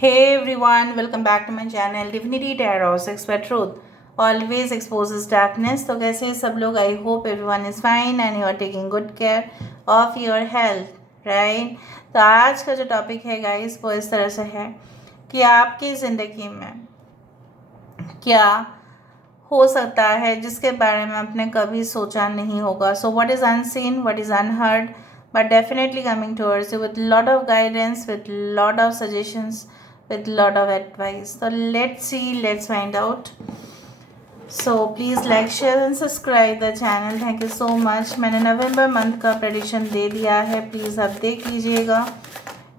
Hey everyone, welcome back to my channel Divinity Tarot Sex for Truth always exposes darkness. तो कैसे हैं सब लोग? I hope everyone is fine and you are taking good care of your health, right? तो आज का जो topic है गाइस वो इस तरह से है कि आपकी ज़िंदगी में क्या हो सकता है जिसके बारे में आपने कभी सोचा नहीं होगा. So what is unseen, what is unheard, but definitely coming towards you with lot of guidance, with lot of suggestions, with lot of advice. So let's see, let's find out. So please like, share and subscribe the channel. Thank you so much. मैंने नवंबर month का prediction दे दिया है, please आप देख लीजिएगा.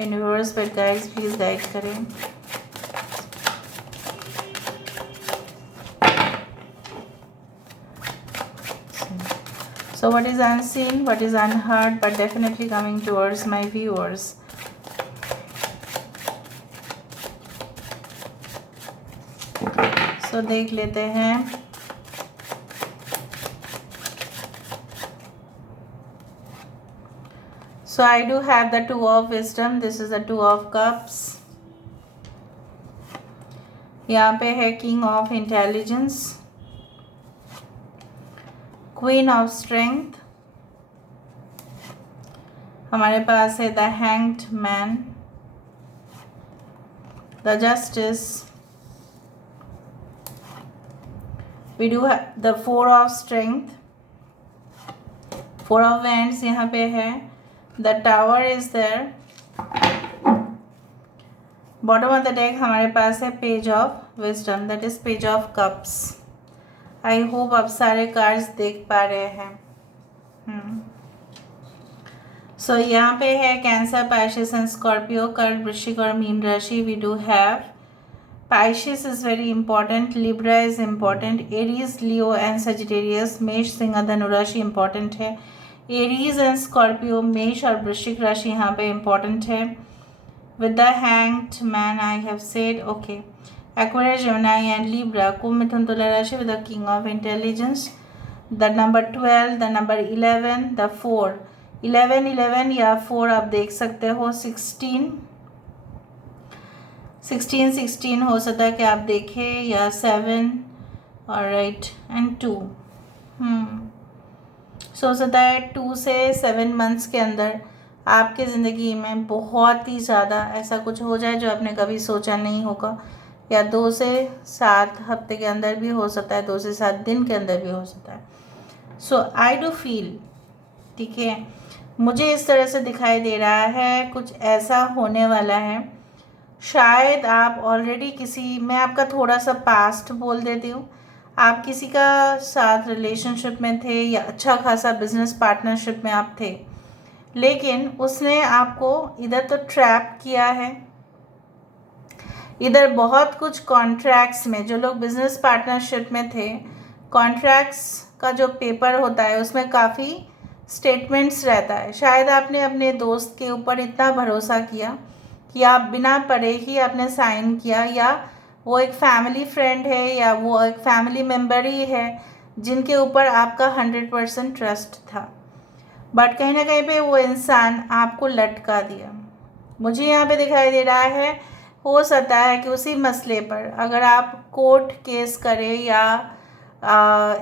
Universe पर guides please guide करें. So what is unseen, what is unheard, but definitely coming towards my viewers. So देख लेते हैं. So I do have the Two of Wisdom. This is the Two of Cups. यहाँ पे है King of Intelligence, Queen of Strength. हमारे पास है The Hanged Man, The Justice. We do have the Four of Strength, Four of Wands यहाँ पे है. The Tower is there. Bottom of the deck हमारे पास है page of wisdom, that is page of cups. I hope आप सारे cards देख पा रहे हैं. सो यहाँ पे है कैंसर, पाइसेस एंड स्कॉर्पियो, कर्क, वृश्चिक और मीन राशि. We do have Pisces is very important, Libra is important, Aries, Leo and Sagittarius, मेष, सिंह, धनु राशि important है. Aries and Scorpio, मेष और वृश्चिक राशि यहाँ पे important है. With the Hanged Man I have said, okay. Aquarius, Gemini and Libra, कुंभ, मिथुन, तुला राशि with the King of Intelligence. The number 12, the number 11, the 4, 11 या 4 आप देख सकते हो. 16 हो सकता है कि आप देखें, या 7 और राइट एंड 2. सो सकता है 2 से 7 मंथ्स के अंदर आपके ज़िंदगी में बहुत ही ज़्यादा ऐसा कुछ हो जाए जो आपने कभी सोचा नहीं होगा, या 2 से 7 हफ्ते के अंदर भी हो सकता है, 2 से 7 दिन के अंदर भी हो सकता है. सो आई डू फील, ठीक है, मुझे इस तरह से दिखाई दे रहा है कुछ ऐसा होने वाला है. शायद आप ऑलरेडी किसी, मैं आपका थोड़ा सा पास्ट बोल देती हूँ, आप किसी का साथ रिलेशनशिप में थे या अच्छा खासा बिजनेस पार्टनरशिप में आप थे, लेकिन उसने आपको इधर तो ट्रैप किया है, इधर बहुत कुछ कॉन्ट्रैक्ट्स में, जो लोग बिजनेस पार्टनरशिप में थे, कॉन्ट्रैक्ट्स का जो पेपर होता है उसमें काफ़ी स्टेटमेंट्स रहता है. शायद आपने अपने दोस्त के ऊपर इतना भरोसा किया कि आप बिना पढ़े ही आपने साइन किया, या वो एक फैमिली फ्रेंड है या वो एक फैमिली मेम्बर ही है जिनके ऊपर आपका 100% ट्रस्ट था, बट कहीं ना कहीं पे वो इंसान आपको लटका दिया. मुझे यहाँ पे दिखाई दे रहा है, हो सकता है कि उसी मसले पर अगर आप कोर्ट केस करें या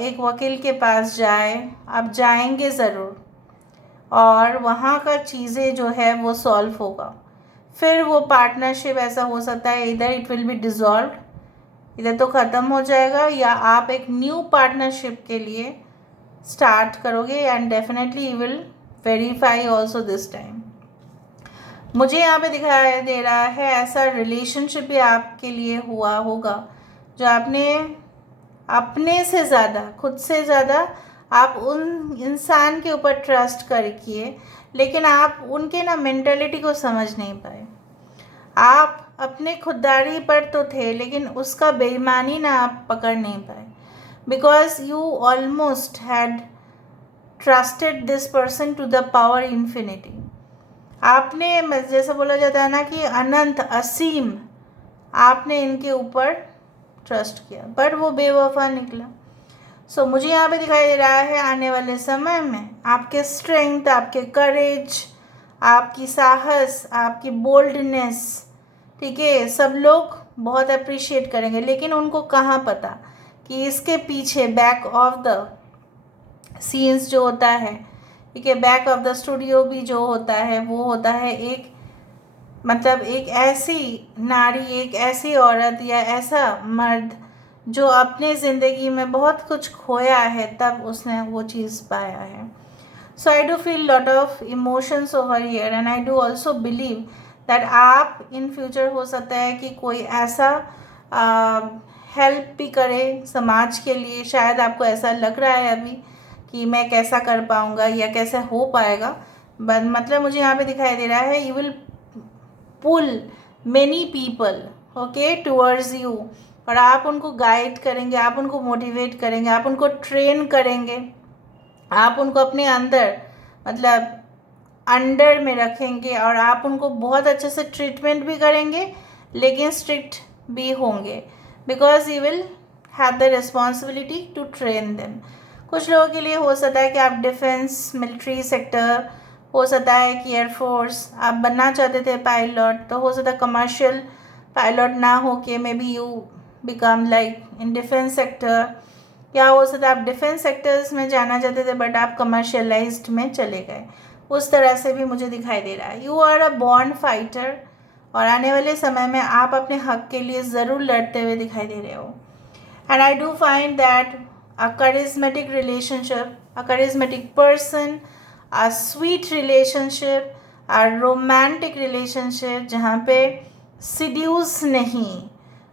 एक वकील के पास जाए, आप जाएंगे ज़रूर और वहाँ का चीज़ें जो है वो सॉल्व होगा. फिर वो पार्टनरशिप ऐसा हो सकता है, इधर इट विल बी डिज़ॉल्व, इधर तो ख़त्म हो जाएगा, या आप एक न्यू पार्टनरशिप के लिए स्टार्ट करोगे, and definitely you will verify also this time. मुझे यहाँ पे दिखाई दे रहा है ऐसा रिलेशनशिप भी आपके लिए हुआ होगा जो आपने अपने से ज़्यादा, खुद से ज़्यादा आप उन इंसान के ऊपर ट्रस्ट कर किए, लेकिन आप उनके ना मेंटालिटी को समझ नहीं पाए. आप अपने खुददारी पर तो थे, लेकिन उसका बेईमानी ना आप पकड़ नहीं पाए, because you almost had trusted this person to the power infinity. आपने, जैसा बोला जाता है ना कि अनंत, असीम, आपने इनके ऊपर ट्रस्ट किया, बट वो बेवफा निकला. सो मुझे यहाँ पे दिखाई दे रहा है आने वाले समय में आपके स्ट्रेंथ, आपके करेज, आपकी साहस, आपकी बोल्डनेस, ठीक है, सब लोग बहुत अप्रिशिएट करेंगे, लेकिन उनको कहाँ पता कि इसके पीछे बैक ऑफ द सीन्स जो होता है, ठीक है, बैक ऑफ द स्टूडियो भी जो होता है वो होता है एक, मतलब एक ऐसी नारी, एक ऐसी औरत या ऐसा मर्द जो अपने ज़िंदगी में बहुत कुछ खोया है तब उसने वो चीज़ पाया है. So I do feel lot of emotions over here and I do also believe that आप इन फ्यूचर हो सकता है कि कोई ऐसा हेल्प भी करे समाज के लिए. शायद आपको ऐसा लग रहा है अभी कि मैं कैसा कर पाऊँगा या कैसे हो पाएगा, बट मतलब मुझे यहाँ पे दिखाई दे रहा है you will pull many people okay towards you, और आप उनको गाइड करेंगे, आप उनको मोटिवेट करेंगे, आप उनको ट्रेन करेंगे, आप उनको अपने अंदर मतलब अंडर में रखेंगे और आप उनको बहुत अच्छे से ट्रीटमेंट भी करेंगे, लेकिन स्ट्रिक्ट भी होंगे because you will have the responsibility to train them. कुछ लोगों के लिए हो सकता है कि आप डिफेंस मिलिट्री सेक्टर, हो सकता है कि एयरफोर्स आप बनना चाहते थे पायलट, तो हो सकता है कमर्शियल पायलट ना हो के may be you become like in defence sector, या हो सकता है आप डिफेंस सेक्टर्स में जाना चाहते थे बट आप कमर्शियलाइज्ड में चले गए. उस तरह से भी मुझे दिखाई दे रहा है. You are a born fighter और आने वाले समय में आप अपने हक के लिए ज़रूर लड़ते हुए दिखाई दे रहे हो. And I do find that a charismatic relationship, a charismatic person, a sweet relationship, a romantic relationship जहाँ पे सीड्यूस नहीं,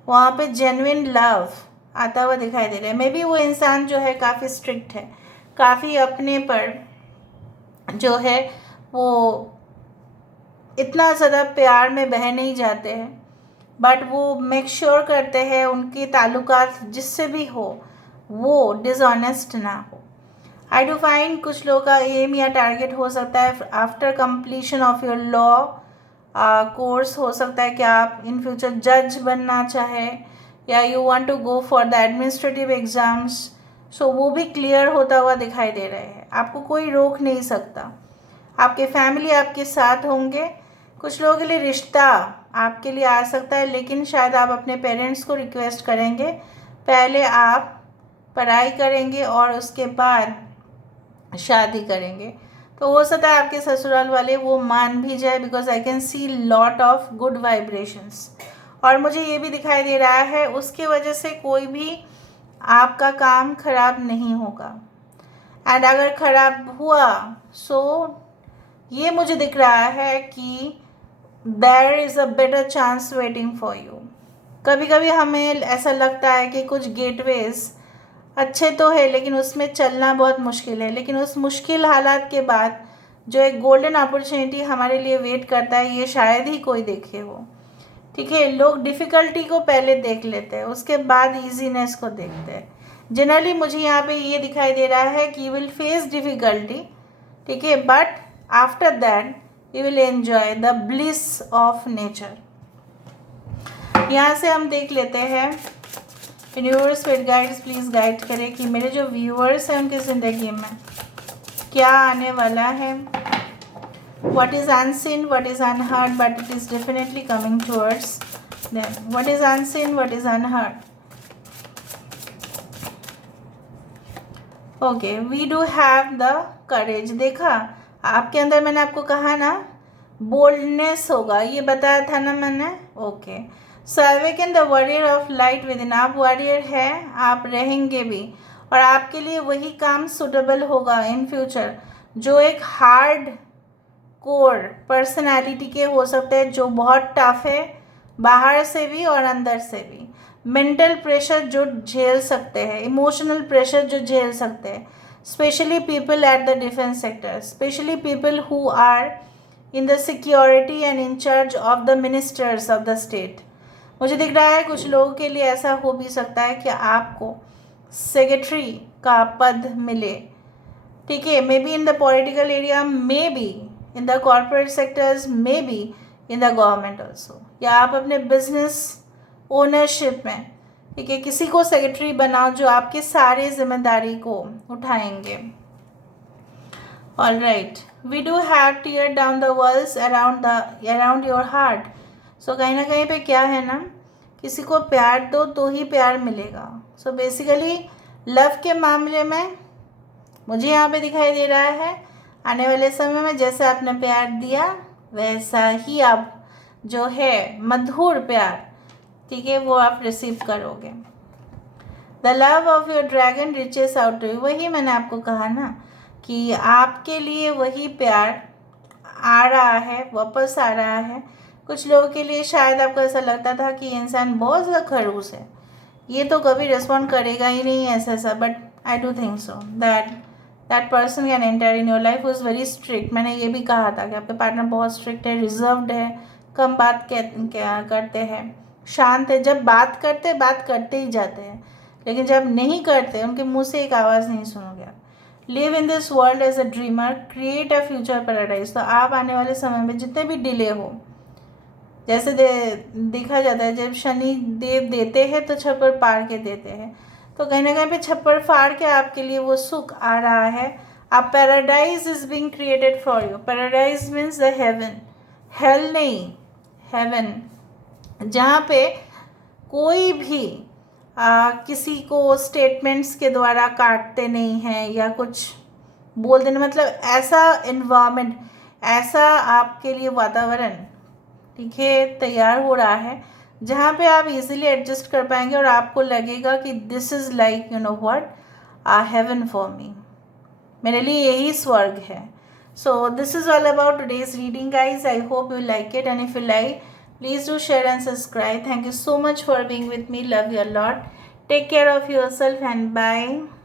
वहाँ पे जेन्युइन लव आता हुआ दिखाई दे रहा है. मे बी वो इंसान जो है काफ़ी स्ट्रिक्ट है, काफ़ी अपने पर जो है वो इतना ज़्यादा प्यार में बह नहीं जाते हैं, बट वो मेक श्योर करते हैं उनके ताल्लुकात जिससे भी हो वो डिसऑनेस्ट ना हो. आई डू फाइंड कुछ लोगों का एम या टारगेट हो सकता है after completion of your law course, हो सकता है कि आप इन फ्यूचर जज बनना चाहें या you want to go for the administrative exams. So वो भी क्लियर होता हुआ दिखाई दे रहे हैं. आपको कोई रोक नहीं सकता, आपके फैमिली आपके साथ होंगे. कुछ लोगों के लिए रिश्ता आपके लिए आ सकता है, लेकिन शायद आप अपने पेरेंट्स को रिक्वेस्ट करेंगे पहले आप पढ़ाई करेंगे और उसके बाद शादी करेंगे. तो हो सकता है आपके ससुराल वाले वो मान भी जाए because I can see lot of good vibrations. और मुझे ये भी दिखाई दे रहा है उसके वजह से कोई भी आपका काम खराब नहीं होगा. एंड अगर खराब हुआ सो ये मुझे दिख रहा है कि there is a better chance waiting for you. कभी कभी हमें ऐसा लगता है कि कुछ गेटवेज अच्छे तो है लेकिन उसमें चलना बहुत मुश्किल है, लेकिन उस मुश्किल हालात के बाद जो एक गोल्डन अपॉर्चुनिटी हमारे लिए वेट करता है ये शायद ही कोई देखे हो. ठीक है, लोग डिफ़िकल्टी को पहले देख लेते हैं, उसके बाद ईजीनेस को देखते हैं. जनरली मुझे यहाँ पे ये दिखाई दे रहा है कि यू विल फेस डिफ़िकल्टी, ठीक है, but after that you will enjoy the bliss of nature. यहाँ से हम देख लेते हैं universe spirit guides please guide करें कि मेरे जो व्यूअर्स हैं उनकी ज़िंदगी में क्या आने वाला है. What is unseen, what is unheard, but it is definitely coming towards them. What is unseen, what is unheard. Okay, we do have the courage. देखा आपके अंदर, मैंने आपको कहा ना बोल्डनेस होगा, ये बताया था ना मैंने. Okay, so awaken the warrior of light with in. आप वॉरियर है, आप रहेंगे भी, और आपके लिए वही काम सुटेबल होगा इन फ्यूचर जो एक हार्ड कोर पर्सनालिटी के हो सकते हैं, जो बहुत टफ है बाहर से भी और अंदर से भी. मेंटल प्रेशर जो झेल सकते हैं, इमोशनल प्रेशर जो झेल सकते हैं, specially people at the defence sector, specially people who are in the security and in charge of the ministers of the state. मुझे दिख रहा है कुछ लोगों के लिए ऐसा हो भी सकता है कि आपको सेक्रेटरी का पद मिले. ठीक है, may be in the political area, may be in the corporate sectors, maybe in the government also, या आप अपने बिजनेस ओनरशिप में, ठीक है, किसी को सेक्रेटरी बनाओ जो आपकी सारी जिम्मेदारी को उठाएंगे. All right, we do have tear down the walls around your heart. So कहीं ना कहीं पे क्या है ना, किसी को प्यार दो तो ही प्यार मिलेगा। सो बेसिकली लव के मामले में मुझे यहाँ पे दिखाई दे रहा है आने वाले समय में जैसे आपने प्यार दिया वैसा ही आप जो है मधुर प्यार, ठीक है, वो आप रिसीव करोगे। The love of your dragon reaches out to you, वही मैंने आपको कहा ना कि आपके लिए वही प्यार आ रहा है, वापस आ रहा है। कुछ लोगों के लिए शायद आपको ऐसा लगता था कि ये इंसान बहुत ज़्यादा खड़ूस है, ये तो कभी रिस्पॉन्ड करेगा ही नहीं ऐसा, but I do think so that person can enter in your life is very strict. मैंने ये भी कहा था कि आपके पार्टनर बहुत स्ट्रिक्ट है, रिजर्व्ड है, कम बात क्या करते हैं, शांत है। जब बात करते ही जाते हैं, लेकिन जब नहीं करते उनके मुंह से एक आवाज़ नहीं सुनोगे आप। Live in this world as a dreamer, create a future paradise. तो आप आने वाले समय में जितने भी डिले हो, जैसे देखा जाता है जब शनि देव देते हैं तो छप्पर फाड़ के देते हैं, तो कहीं ना कहीं पे छप्पर फाड़ के आपके लिए वो सुख आ रहा है। आप paradise is being created for you. Paradise means the haven, hello नहीं, हेवन, जहाँ पे कोई भी किसी को स्टेटमेंट्स के द्वारा काटते नहीं हैं या कुछ बोल देना, मतलब ऐसा इन्वायरमेंट, ऐसा आपके लिए वातावरण, ठीक है, तैयार हो रहा है जहाँ पे आप इजीली एडजस्ट कर पाएंगे और आपको लगेगा कि this is like you know what heaven for me, मेरे लिए यही स्वर्ग है। So this is all about today's reading guys. I hope you like it and if you like please do share and subscribe. Thank you so much for being with me. Love you a lot. Take care of yourself and bye.